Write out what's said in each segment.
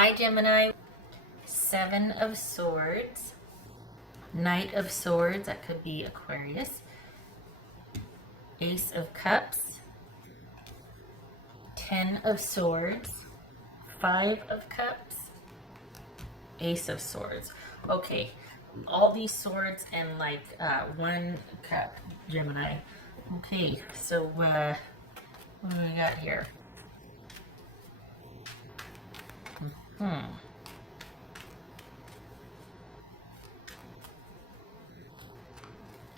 Hi Gemini. Seven of Swords, Knight of Swords, that could be Aquarius, Ace of Cups, Ten of Swords, Five of Cups, Ace of Swords. Okay, all these swords and like one cup, Gemini. Okay, so what do we got here?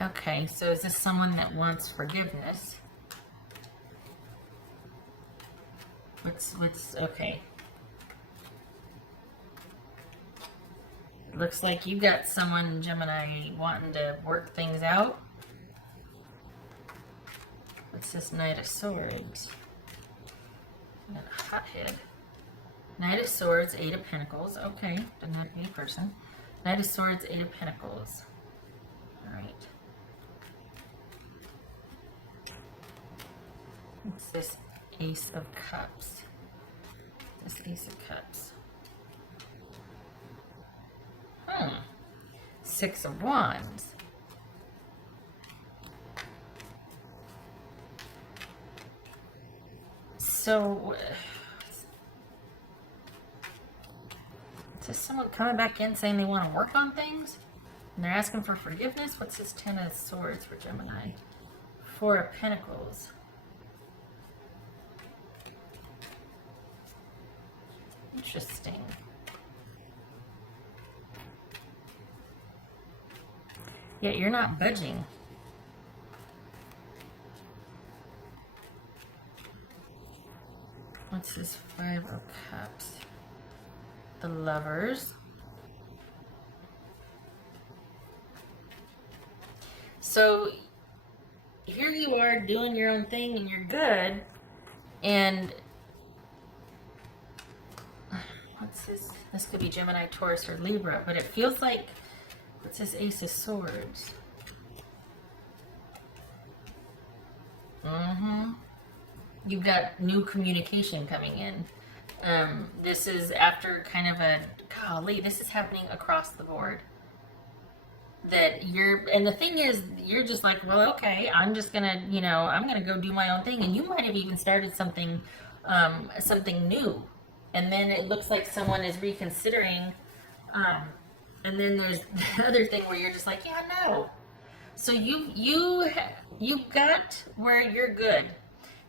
Okay, so is this someone that wants forgiveness? What's okay? Looks like you got someone, Gemini, wanting to work things out. What's this Knight of Swords? Got a hothead. Knight of Swords, Eight of Pentacles. Okay, doesn't have to be a person. Knight of Swords, Eight of Pentacles. All right. What's this Ace of Cups? This Ace of Cups. Six of Wands. So, is this someone coming back in saying they want to work on things? And they're asking for forgiveness? What's this Ten of Swords for Gemini? Four of Pentacles. Interesting. Yet you're not budging. What's this Five of Cups? The Lovers. So here you are doing your own thing and you're good. And what's this? This could be Gemini, Taurus, or Libra, but it feels like, what's this Ace of Swords? You've got new communication coming in. This is after kind of a, golly, this is happening across the board. That you're, and the thing is, you're just like, well, okay, I'm just gonna, I'm gonna go do my own thing. And you might have even started something, something new. And then it looks like someone is reconsidering. And then there's the other thing where you're just like, yeah, no. So you got where you're good.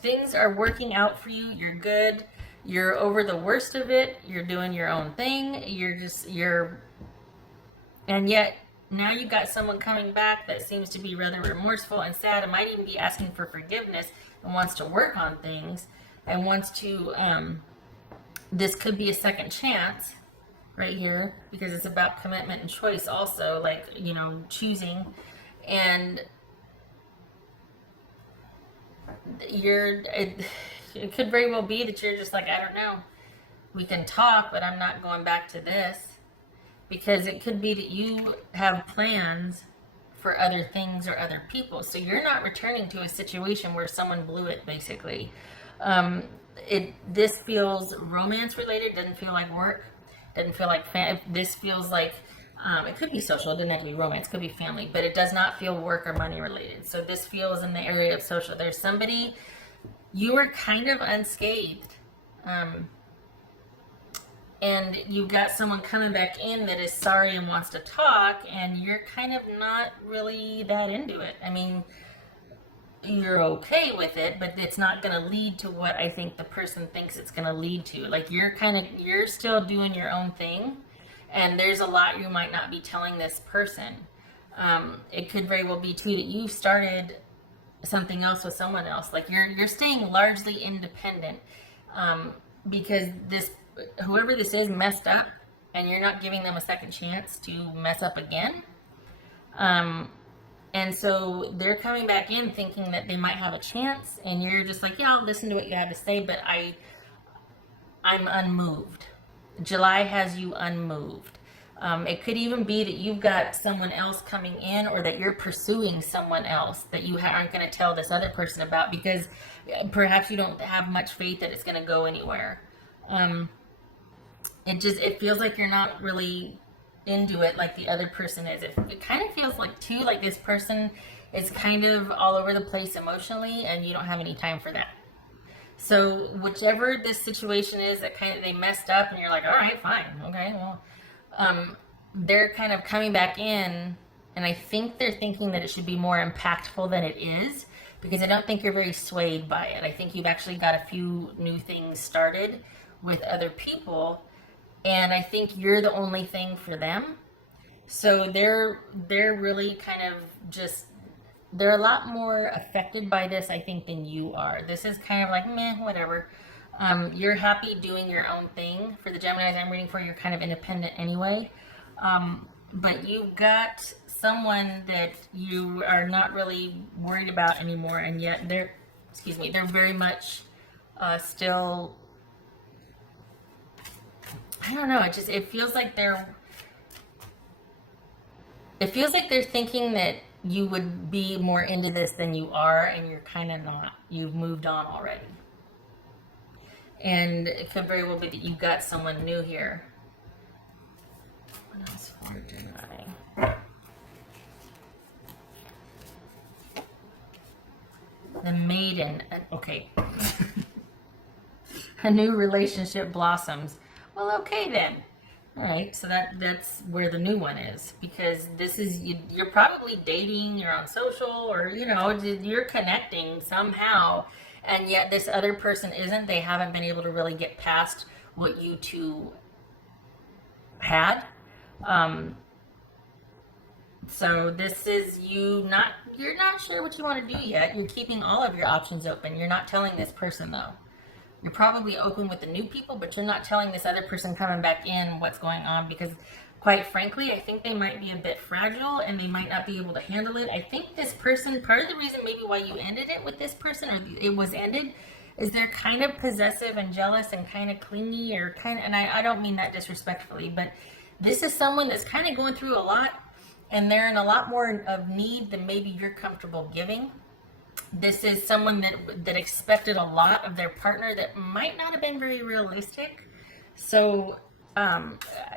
Things are working out for you. You're good. You're over the worst of it. You're doing your own thing. And yet now you've got someone coming back that seems to be rather remorseful and sad and might even be asking for forgiveness and wants to work on things and wants to, this could be a second chance right here because it's about commitment and choice also, like, choosing. And it could very well be that you're just like, I don't know, we can talk, but I'm not going back to this, because it could be that you have plans for other things or other people. So you're not returning to a situation where someone blew it, basically. This feels romance related, doesn't feel like work, doesn't feel like this feels like, it could be social, it doesn't have to be romance, it could be family, but it does not feel work or money related. So this feels in the area of social. There's somebody, you were kind of unscathed, and you've got someone coming back in that is sorry and wants to talk, and you're kind of not really that into it. I mean, you're okay with it, but it's not going to lead to what I think the person thinks it's going to lead to. Like, you're still doing your own thing, and there's a lot you might not be telling this person. It could very well be too that you started something else with someone else. Like, you're staying largely independent, because whoever this is messed up, and you're not giving them a second chance to mess up again. And so they're coming back in thinking that they might have a chance, and you're just like, yeah, I'll listen to what you have to say, but I'm unmoved. July has you unmoved. It could even be that you've got someone else coming in, or that you're pursuing someone else that you aren't going to tell this other person about, because perhaps you don't have much faith that it's going to go anywhere. it feels like you're not really into it like the other person is. It kind of feels like too, like this person is kind of all over the place emotionally, and you don't have any time for that. So whichever this situation is that kind of they messed up, and you're like, all right, fine, okay, well, they're kind of coming back in, and I think they're thinking that it should be more impactful than it is, because I don't think you're very swayed by it. I think you've actually got a few new things started with other people, and I think you're the only thing for them. So they're really kind of just, they're a lot more affected by this, I think, than you are. This is kind of like, meh, whatever. You're happy doing your own thing. For the Geminis I'm reading for, you're kind of independent anyway. But you've got someone that you are not really worried about anymore, and yet they're, excuse me, they're very much still, I don't know, it feels like they're thinking that you would be more into this than you are, and you're kind of not. You've moved on already. And it could very well be that you've got someone new here. What else for Gemini? The Maiden. Okay. A new relationship blossoms. Well, okay then. All right, so that's where the new one is, because this is, you're probably dating, you're on social, or you're connecting somehow, and yet this other person isn't. They haven't been able to really get past what you two had. So this is you're not sure what you want to do yet. You're keeping all of your options open. You're not telling this person though. You're probably open with the new people, but you're not telling this other person coming back in what's going on, because quite frankly, I think they might be a bit fragile and they might not be able to handle it. I think this person, part of the reason maybe why you ended it with this person, or it was ended, is they're kind of possessive and jealous and kind of clingy, or kind of, and I don't mean that disrespectfully, but this is someone that's kind of going through a lot, and they're in a lot more of need than maybe you're comfortable giving. This is someone that expected a lot of their partner that might not have been very realistic. So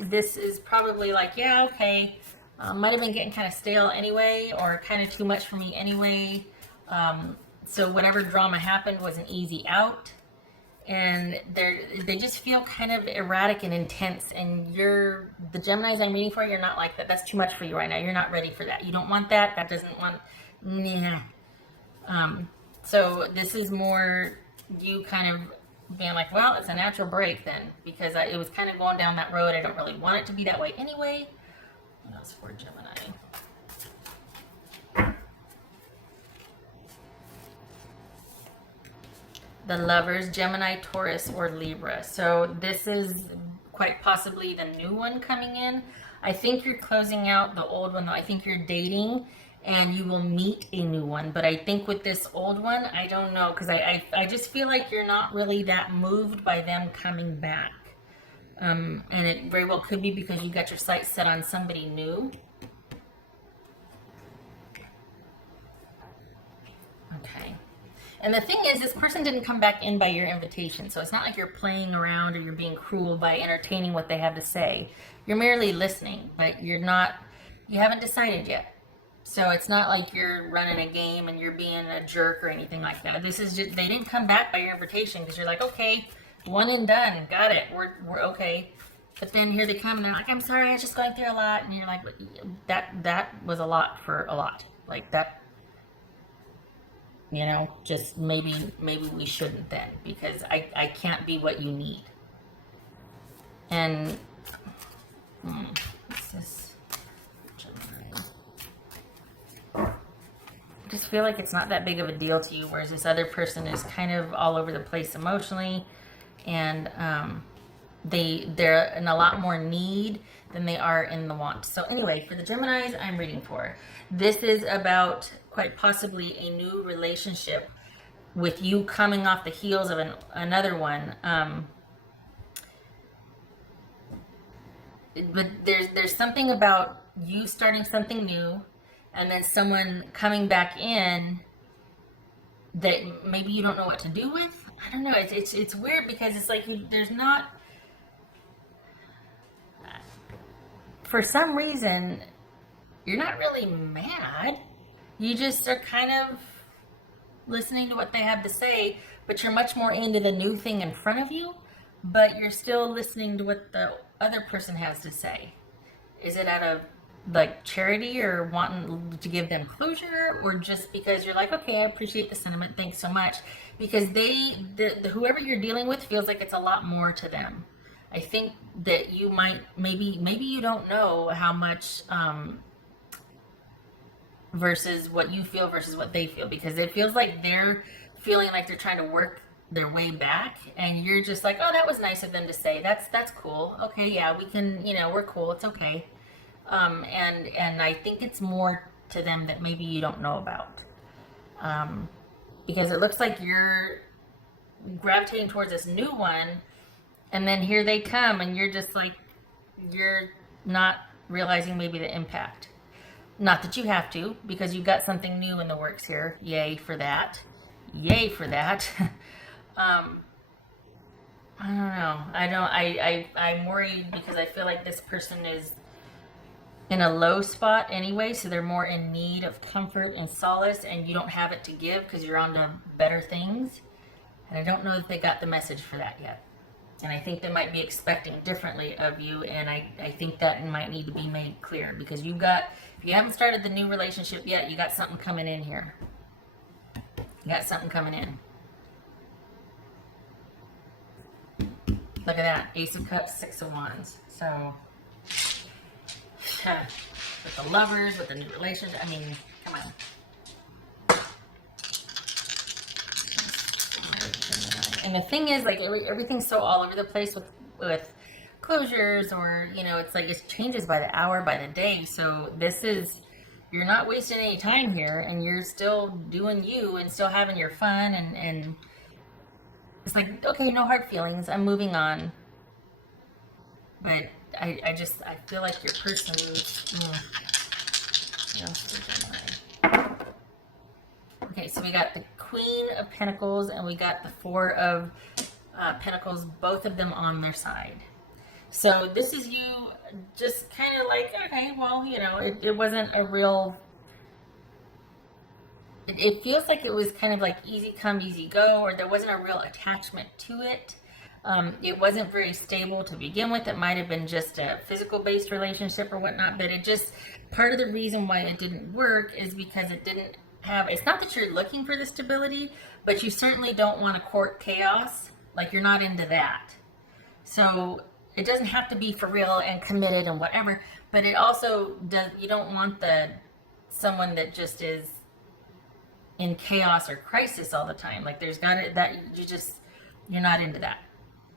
this is probably like, yeah, okay, might have been getting kind of stale anyway, or kind of too much for me anyway. So whatever drama happened was an easy out. And they just feel kind of erratic and intense. And the Geminis I'm reading for, you're not like that. That's too much for you right now. You're not ready for that. You don't want that. That doesn't want, nah. So this is more you kind of being like, well, it's a natural break then, because it was kind of going down that road. I don't really want it to be that way anyway. What else for Gemini? The Lovers, Gemini, Taurus, or Libra. So this is quite possibly the new one coming in. I think you're closing out the old one, though. I think you're dating and you will meet a new one. But I think with this old one, I don't know, because I just feel like you're not really that moved by them coming back. And it very well could be because you got your sights set on somebody new. Okay. And the thing is, this person didn't come back in by your invitation. So it's not like you're playing around or you're being cruel by entertaining what they have to say. You're merely listening, but you haven't decided yet. So it's not like you're running a game and you're being a jerk or anything like that. This is just, they didn't come back by your invitation because you're like, okay, one and done, got it, we're okay. But then here they come and they're like, I'm sorry, I was just going through a lot. And you're like, that was a lot for a lot. Like that, just maybe we shouldn't then, because I can't be what you need. And what's this? I just feel like it's not that big of a deal to you, whereas this other person is kind of all over the place emotionally, and they're in a lot more need than they are in the want. So anyway, for the Geminis I'm reading for, this is about quite possibly a new relationship with you coming off the heels of another one. But there's something about you starting something new, and then someone coming back in that maybe you don't know what to do with. I don't know. It's weird because it's like there's not. for some reason, you're not really mad. You just are kind of listening to what they have to say, but you're much more into the new thing in front of you, but you're still listening to what the other person has to say. Is it out of like charity or wanting to give them closure, or just because you're like, okay, I appreciate the sentiment, thanks so much? Because whoever you're dealing with feels like it's a lot more to them. I think that you might, maybe you don't know how much versus what you feel versus what they feel, because it feels like they're feeling like they're trying to work their way back, and you're just like, oh, that was nice of them to say. That's cool. Okay, yeah, we can, we're cool. It's okay. And I think it's more to them that maybe you don't know about, because it looks like you're gravitating towards this new one, and then here they come, and you're just like, you're not realizing maybe the impact. Not that you have to, because you've got something new in the works here. Yay for that. Yay for that. I don't know. I'm worried because I feel like this person is in a low spot anyway, so they're more in need of comfort and solace, and you don't have it to give because you're on to better things. And I don't know if they got the message for that yet. And I think they might be expecting differently of you, and I think that might need to be made clear, because if you haven't started the new relationship yet, you got something coming in here. You got something coming in. Look at that. Ace of Cups, Six of Wands. So, with the lovers, with the new relationship, I mean, come on. And the thing is, like, everything's so all over the place with closures, or, it's like it changes by the hour, by the day. So you're not wasting any time here, and you're still doing you and still having your fun, and it's like, okay, no hard feelings, I'm moving on. But I feel like your person, okay, so we got the Queen of Pentacles, and we got the Four of Pentacles, both of them on their side. So this is you just kind of like, okay, well, it wasn't a real, it feels like it was kind of like easy come, easy go, or there wasn't a real attachment to it. It wasn't very stable to begin with. It might have been just a physical-based relationship or whatnot, but part of the reason why it didn't work is because it didn't have, it's not that you're looking for the stability, but you certainly don't want to court chaos. Like, you're not into that. So it doesn't have to be for real and committed and whatever, but it also does, you don't want someone that just is in chaos or crisis all the time. Like, you're not into that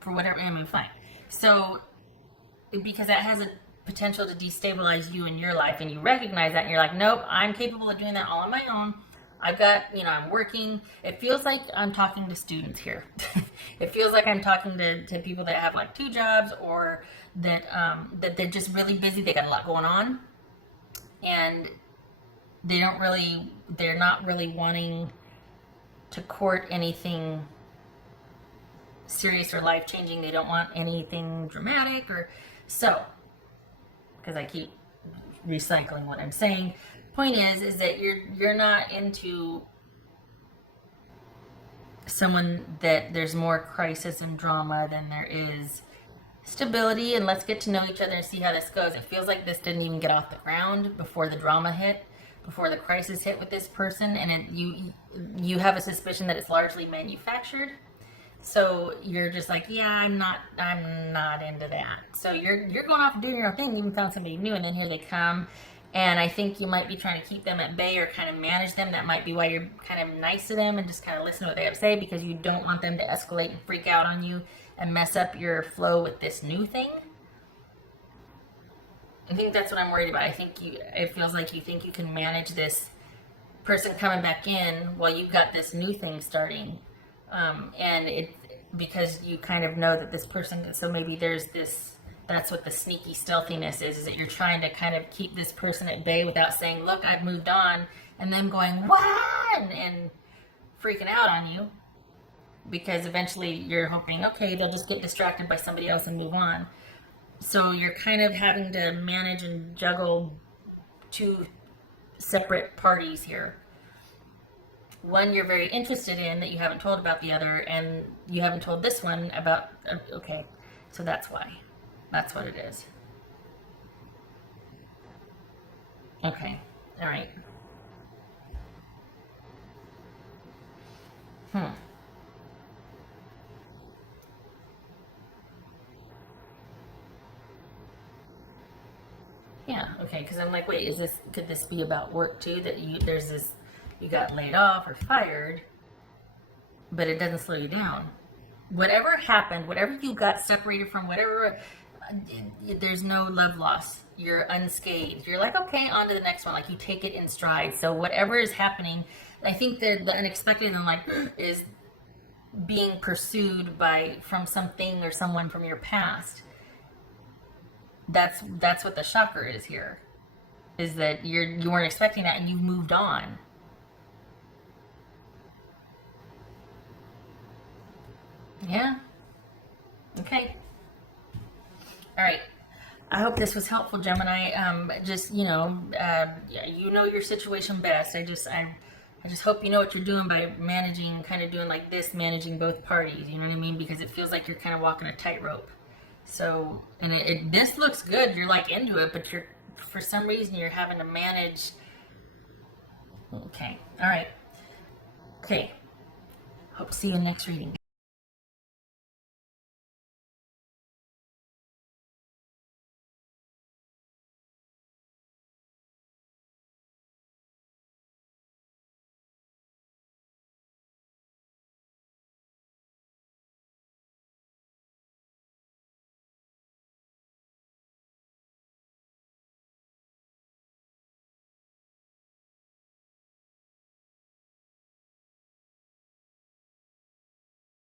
for whatever, I mean, fine. So, because that has a potential to destabilize you in your life, and you recognize that, and you're like, nope, I'm capable of doing that all on my own. I've got, I'm working. It feels like I'm talking to students here. It feels like I'm talking to people that have like 2 jobs, or that they're just really busy. They got a lot going on, and they're not really wanting to court anything serious or life-changing. They don't want anything dramatic, or so, because I keep recycling what I'm saying. Point is that you're not into someone that there's more crisis and drama than there is stability, and let's get to know each other and see how this goes. It feels like this didn't even get off the ground before the drama hit, before the crisis hit with this person, and you have a suspicion that it's largely manufactured. So you're just like, yeah, I'm not into that. So you're going off and doing your own thing. You even found somebody new, and then here they come. And I think you might be trying to keep them at bay, or kind of manage them. That might be why you're kind of nice to them and just kind of listen to what they have to say, because you don't want them to escalate and freak out on you and mess up your flow with this new thing. I think that's what I'm worried about. I think it feels like you think you can manage this person coming back in while you've got this new thing starting. And because you kind of know that this person, so maybe there's this, that's what the sneaky stealthiness is that you're trying to kind of keep this person at bay without saying, look, I've moved on, and them going, what? And freaking out on you, because eventually you're hoping, okay, they'll just get distracted by somebody else and move on. So you're kind of having to manage and juggle two separate parties here. One you're very interested in that you haven't told about the other, and you haven't told this one about. Okay, so that's why. That's what it is. Okay, all right. Hmm. Yeah, okay, because I'm like, wait, is this, could this be about work too? That there's this, you got laid off or fired, but it doesn't slow you down. Whatever happened, whatever you got separated from, whatever, there's no love loss. You're unscathed. You're like, okay, on to the next one. Like you take it in stride. So whatever is happening, I think that the unexpected in life is being pursued by from something or someone from your past. That's what the shocker is here. Is that you weren't expecting that and you've moved on. Yeah. Okay. All right. I hope this was helpful, Gemini. Just yeah, you know your situation best. I just hope you know what you're doing by managing, kind of doing like this, managing both parties. You know what I mean? Because it feels like you're kind of walking a tightrope. So, and this looks good. You're like into it, but you're for some reason you're having to manage. Okay. All right. Okay. Hope to see you in the next reading.